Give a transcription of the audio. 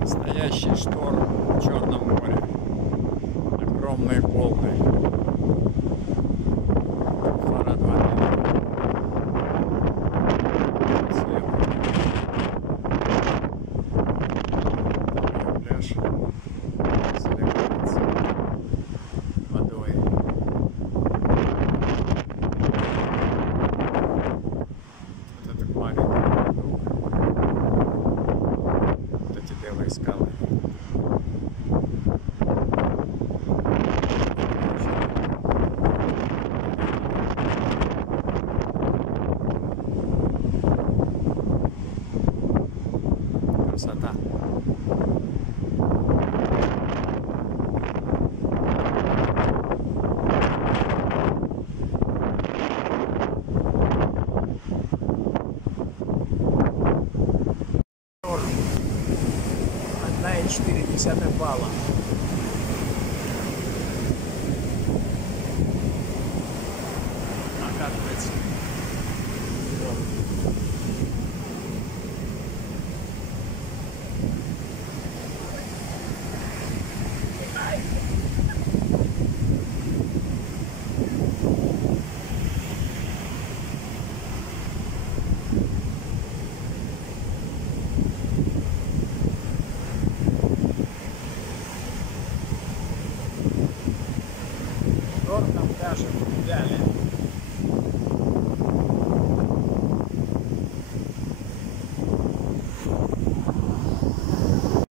Настоящий шторм в Черном море. Огромные волны. Фара 2 метра. Слева. Пляж заливается водой. Вот этот маленький городок. Вот эти белые скалы. Красота. Шторм. 1,4 балла. Накатывается. Шторм на пляже Бяле.